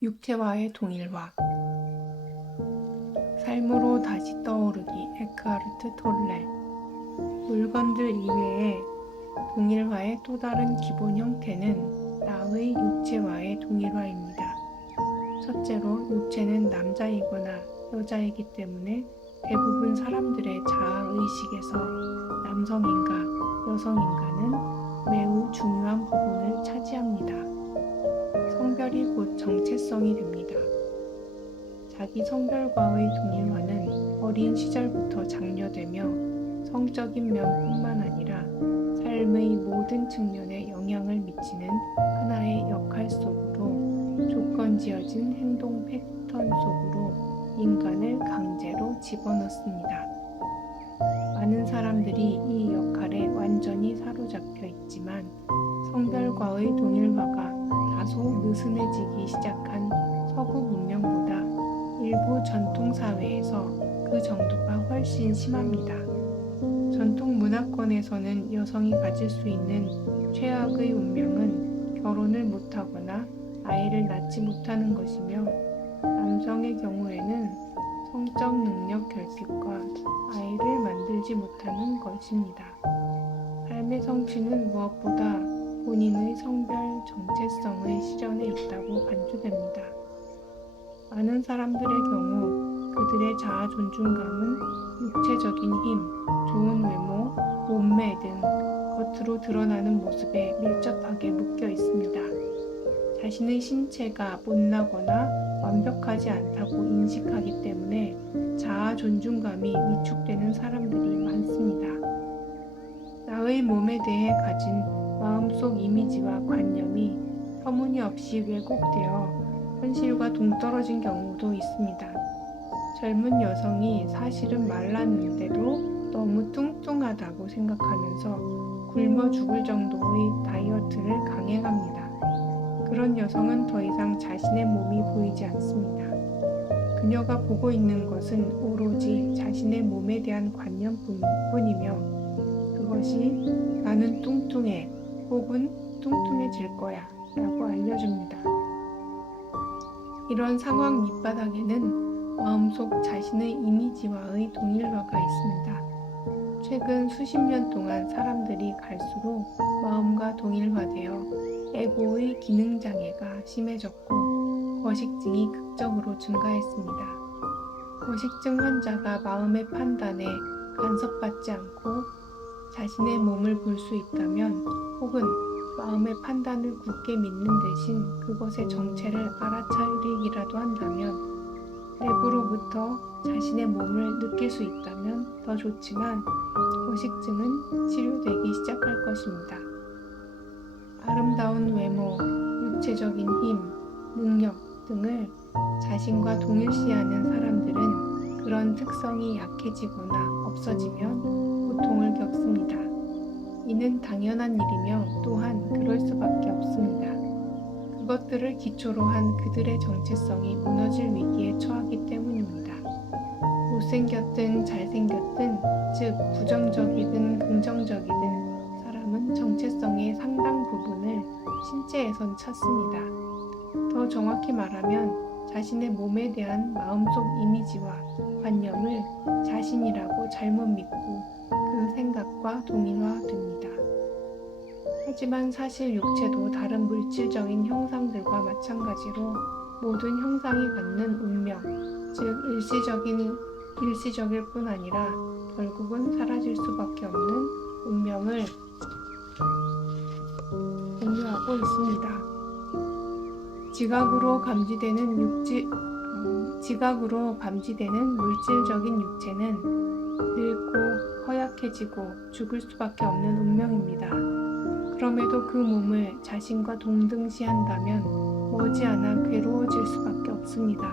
육체와의 동일화. 삶으로 다시 떠오르기. 에크하르트 톨레. 물건들 이외에 동일화의 또 다른 기본 형태는 나의 육체와의 동일화입니다. 첫째로, 육체는 남자이거나 여자이기 때문에 대부분 사람들의 자아의식에서 남성인가 여성인가는 매우 중요한 부분을 차지합니다. 성별이 곧 정체성이 됩니다. 자기 성별과의 동일화는 어린 시절부터 장려되며 성적인 면뿐만 아니라 삶의 모든 측면에 영향을 미치는 하나의 역할 속으로 조건지어진 행동 패턴 속으로 인간을 강제로 집어넣습니다. 많은 사람들이 이 역할에 완전히 사로잡혀 있지만 성별과의 동일화가 다소 느슨해지기 시작한 서구 문명보다 일부 전통 사회에서 그 정도가 훨씬 심합니다. 전통 문화권에서는 여성이 가질 수 있는 최악의 운명은 결혼을 못하거나 아이를 낳지 못하는 것이며, 남성의 경우에는 성적 능력 결핍과 아이를 만들지 못하는 것입니다. 삶의 성취는 무엇보다 본인의 성별 정체성의 실현에 있다고 간주됩니다. 많은 사람들의 경우 그들의 자아 존중감은 육체적인 힘, 좋은 외모, 몸매 등 겉으로 드러나는 모습에 밀접하게 묶여 있습니다. 자신의 신체가 못나거나 완벽하지 않다고 인식하기 때문에 자아 존중감이 위축되는 사람들이 많습니다. 나의 몸에 대해 가진 마음속 이미지와 관념이 터무니없이 왜곡되어 현실과 동떨어진 경우도 있습니다. 젊은 여성이 사실은 말랐는데도 너무 뚱뚱하다고 생각하면서 굶어 죽을 정도의 다이어트를 강행합니다. 그런 여성은 더 이상 자신의 몸이 보이지 않습니다. 그녀가 보고 있는 것은 오로지 자신의 몸에 대한 관념뿐이며, 그것이 나는 뚱뚱해 혹은 뚱뚱해질 거야 라고 알려줍니다. 이런 상황 밑바닥에는 마음속 자신의 이미지와의 동일화가 있습니다. 최근 수십 년 동안 사람들이 갈수록 마음과 동일화되어 에고의 기능장애가 심해졌고 거식증이 극적으로 증가했습니다. 거식증 환자가 마음의 판단에 간섭받지 않고 자신의 몸을 볼 수 있다면, 혹은 마음의 판단을 굳게 믿는 대신 그것의 정체를 알아차리기라도 한다면, 내부로부터 자신의 몸을 느낄 수 있다면 더 좋지만 거식증은 치료되기 시작할 것입니다. 아름다운 외모, 육체적인 힘, 능력 등을 자신과 동일시하는 사람들은 그런 특성이 약해지거나 없어지면 고통을 겪습니다. 이는 당연한 일이며 또한 그럴 수밖에 없습니다. 그것들을 기초로 한 그들의 정체성이 무너질 위기에 처하기 때문입니다. 못생겼든 잘생겼든, 즉 부정적이든 긍정적이든 사람은 정체성의 상당 부분을 신체에선 찾습니다. 더 정확히 말하면 자신의 몸에 대한 마음속 이미지와 관념을 자신이라고 잘못 믿고 그 생각과 동일화됩니다. 하지만 사실 육체도 다른 물질적인 형상들과 마찬가지로 모든 형상이 갖는 운명, 즉 일시적일 뿐 아니라 결국은 사라질 수밖에 없는 운명을 공유하고 있습니다. 지각으로 감지되는 물질적인 육체는 늙고 허약해지고 죽을 수밖에 없는 운명입니다. 그럼에도 그 몸을 자신과 동등시한다면 머지않아 괴로워질 수밖에 없습니다.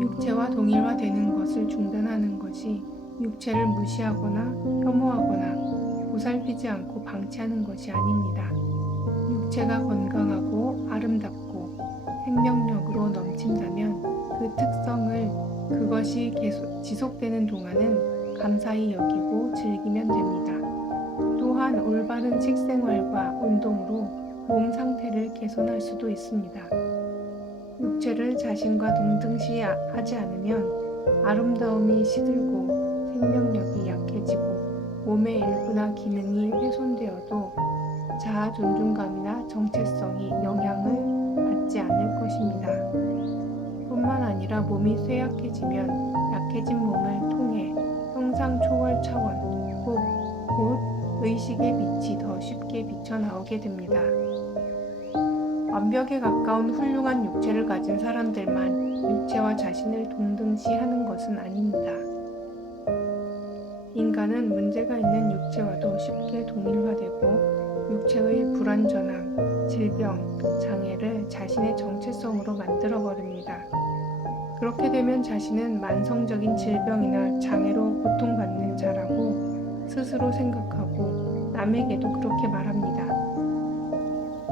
육체와 동일화되는 것을 중단하는 것이 육체를 무시하거나 혐오하거나 보살피지 않고 방치하는 것이 아닙니다. 육체가 건강하고 아름답고 생명력으로 넘친다면 그 특성을 그것이 지속되는 동안은 감사히 여기고 즐기면 됩니다. 또한 올바른 식생활과 운동으로 몸 상태를 개선할 수도 있습니다. 육체를 자신과 동등시하지 않으면 아름다움이 시들고 생명력이 약해지고 몸의 일부나 기능이 훼손되어도 자아 존중감이나 정체성이 영향을 받지 않을 것입니다. 뿐만 아니라 몸이 쇠약해지면 약해진 몸을 통해 형상 초월 차원, 곧 의식의 빛이 더 쉽게 비쳐나오게 됩니다. 완벽에 가까운 훌륭한 육체를 가진 사람들만 육체와 자신을 동등시하는 것은 아닙니다. 인간은 문제가 있는 육체와도 쉽게 동일화되고 육체의 불완전함, 질병, 장애를 자신의 정체성으로 만들어버립니다. 그렇게 되면 자신은 만성적인 질병이나 장애로 고통받는 자라고 스스로 생각하고 남에게도 그렇게 말합니다.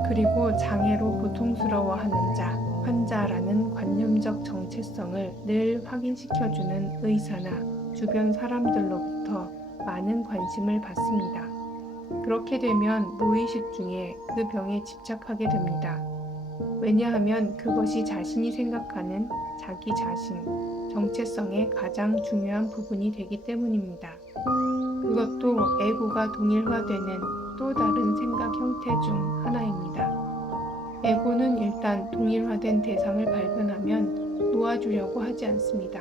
그리고 장애로 고통스러워하는 자, 환자라는 관념적 정체성을 늘 확인시켜주는 의사나 주변 사람들로부터 많은 관심을 받습니다. 그렇게 되면 무의식 중에 그 병에 집착하게 됩니다. 왜냐하면 그것이 자신이 생각하는 자기 자신, 정체성의 가장 중요한 부분이 되기 때문입니다. 그것도 에고가 동일화되는 또 다른 생각 형태 중 하나입니다. 에고는 일단 동일화된 대상을 발견하면 놓아주려고 하지 않습니다.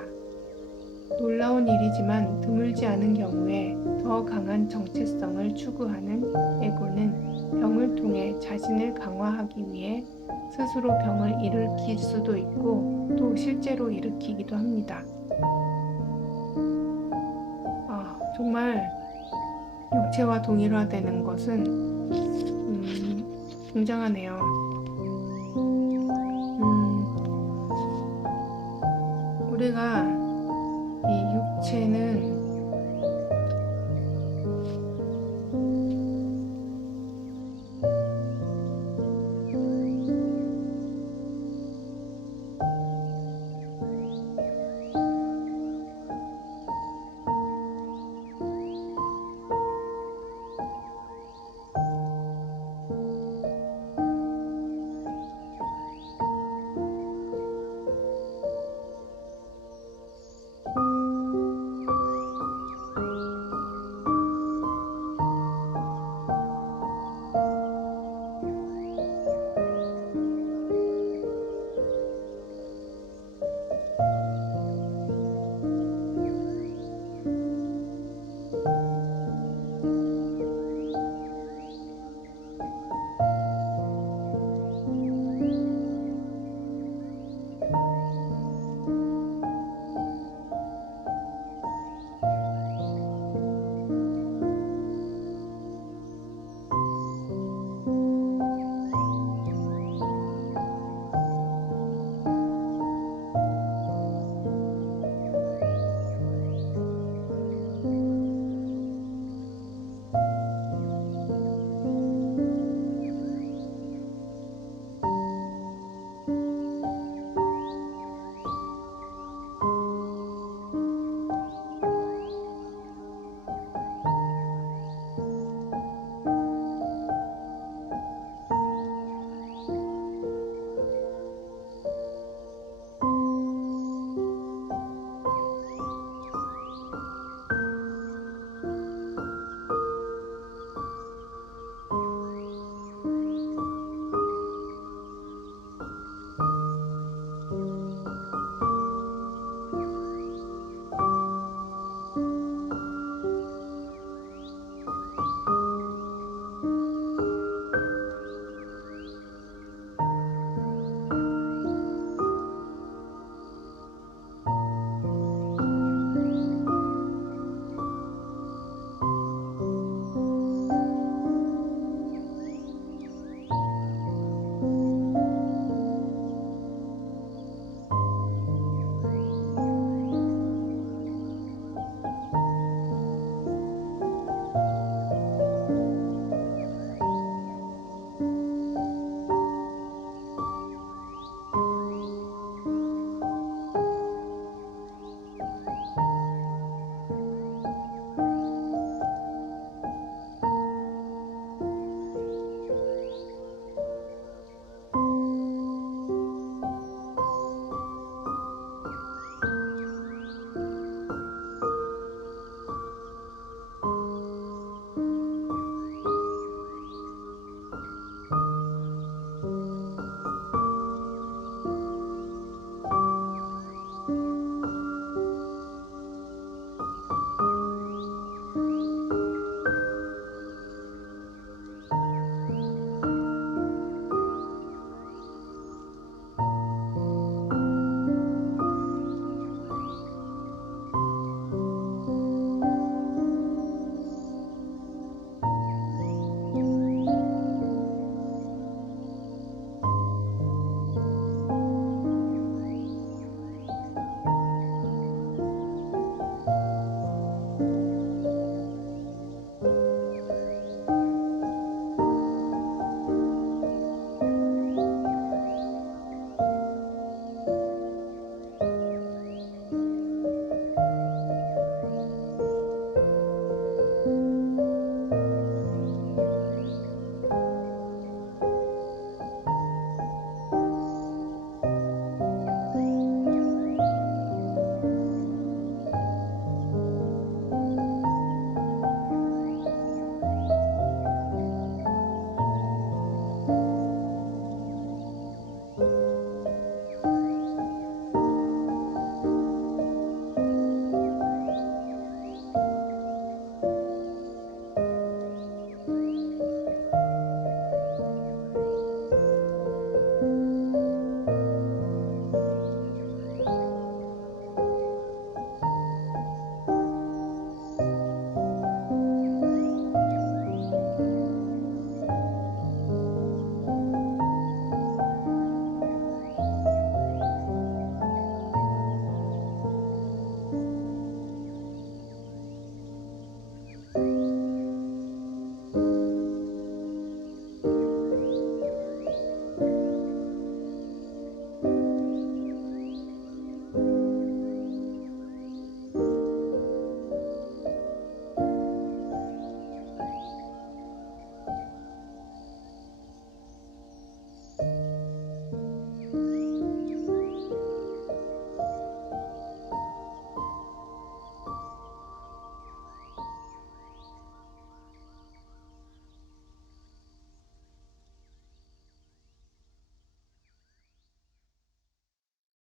놀라운 일이지만 드물지 않은 경우에 더 강한 정체성을 추구하는 에고는 병을 통해 자신을 강화하기 위해 스스로 병을 일으킬 수도 있고 또 실제로 일으키기도 합니다. 정말 육체와 동일화되는 것은 굉장하네요. 우리가